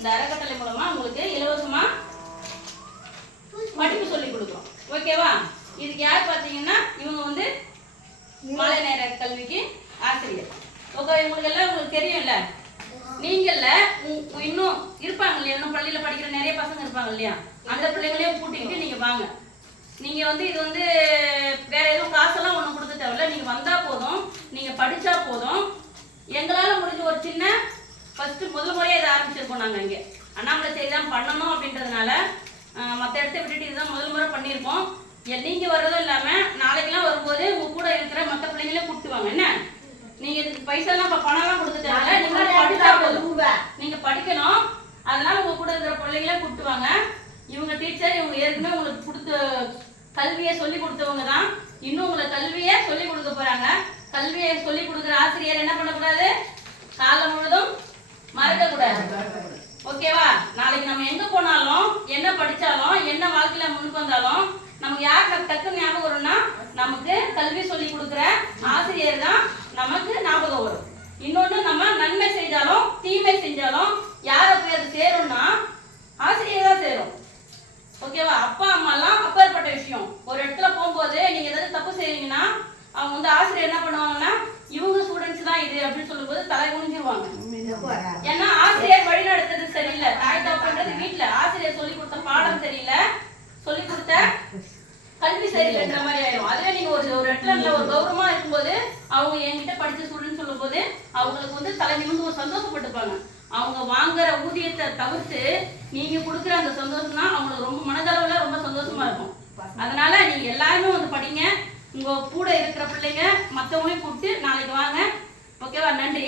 இந்த அறக்கட்டளை மூலமா உங்களுக்கு இலவசமா படிப்பு சொல்லி கொடுக்குறோம். ஓகேவா? இதுக்கு யார் பார்த்தீங்கன்னா இவங்க வந்து மாலை நேர கல்விக்கு ஆசிரியர். ஓகே, உங்களுக்கு எல்லாம் உங்களுக்கு தெரியும்ல. நீங்கள்ல இன்னும் இருப்பாங்க இல்லையா, இன்னும் பள்ளியில் படிக்கிற நிறைய பசங்க இருப்பாங்க இல்லையா, அந்த பிள்ளைங்களையும் கூட்டிகிட்டு நீங்கள் வாங்க. நீங்கள் வந்து இது வந்து வேற எதுவும் காசெல்லாம் ஒன்றும் கொடுக்க தேவையில்ல. நீங்கள் வந்தால் போதும், நீங்கள் படித்தா போதும். எங்களால் முடிஞ்ச ஒரு சின்ன ஃபஸ்ட்டு முதல் முறையாக இதை ஆரம்பிச்சிருக்கோம். நாங்கள் இங்கே அண்ணாமலை சரி தான் பண்ணணும் அப்படின்றதுனால மற்ற இடத்த விட்டுட்டு இதுதான் முதல் முறை பண்ணியிருக்கோம். நீங்கள் வர்றதும் இல்லாமல் நாளைக்கெல்லாம் வரும்போது உங்கள் கூட இருக்கிற மற்ற பிள்ளைங்களே கூப்பிட்டுவாங்க. என்ன நீங்கள் இதுக்கு பைசாலாம் இப்போ பணம்லாம் கொடுக்க தேவையில்ல. நீங்கள் படித்தா போதும், நீங்கள் படிக்கணும். அதனால உங்கள் கூட இருக்கிற பிள்ளைங்களே கூப்பிட்டுவாங்க. இவங்க டீச்சர், இவங்க ஏற்கனவே உங்களுக்கு கொடுத்த கல்வியை சொல்லி கொடுத்தவங்க தான். இன்னும் உங்களை கல்வியை சொல்லி கொடுக்க போகிறாங்க. கல்வியை சொல்லி கொடுக்குற ஆசிரியர் என்ன பண்ணக்கூடாது, காலம் முழுதும் மறக்கக்கூடாது. ஓகேவா? நாளைக்கு நம்ம எங்கே போனாலும், என்ன படித்தாலும், என்ன வாழ்க்கையில் முன்னுக்கு வந்தாலும் நமக்கு யார் டக்கு ஞாபகம் வரும்னா நமக்கு கல்வி சொல்லி கொடுக்குற ஆசிரியர் தான் நமக்கு ஞாபகம் வரும். இன்னொன்று, நம்ம நன்மை செஞ்சாலும் தீமை செஞ்சாலும் யாரை போய் அது சேரும்னா ஆசிரியர் தான் சேரும். ஓகேவா? அப்பா அம்மாலாம் அப்பாற்பட்ட விஷயம். ஒரு இடத்துல போகும்போது நீங்கள் ஏதாவது தப்பு செய்வீங்கன்னா அவங்க வந்து ஆசிரியர் என்ன பண்ணுவாங்கன்னா இவங்க ஸ்டூடெண்ட்ஸ் தான் இது அப்படின்னு சொல்லும்போது தலை குனிஞ்சிருவாங்க. ஏன்னா ஆசிரியர் வழி நடத்துறது சரியில்லை. தாய் தப்புன்றது வீட்டில் ஆசிரியர் சொல்லி கொடுத்த பாடம் சரியில்லை, சொல்லி கொடுத்த கல்வி சரியில்லைன்ற மாதிரி ஆயிடும். அதுவே நீங்க ஒரு இடத்துல ஒரு கௌரவமா இருக்கும்போது அவங்க என்கிட்ட படிச்ச ஸ்டூடெண்ட் சொல்லும் போது அவங்களுக்கு வந்து தலைமை வந்து ஒரு சந்தோஷப்பட்டுப்பாங்க. அவங்க வாங்குற ஊதியத்தை தவிர்த்து நீங்க கொடுக்குற அந்த சந்தோஷம் தான் அவங்களுக்கு ரொம்ப மனதளவுல ரொம்ப சந்தோஷமா இருக்கும். அதனால நீங்க எல்லாருமே வந்து படிங்க. உங்க கூட இருக்கிற பிள்ளைங்க மற்றவங்களையும் கூப்பிட்டு நாளைக்கு வாங்க. ஓகேவா? நன்றி.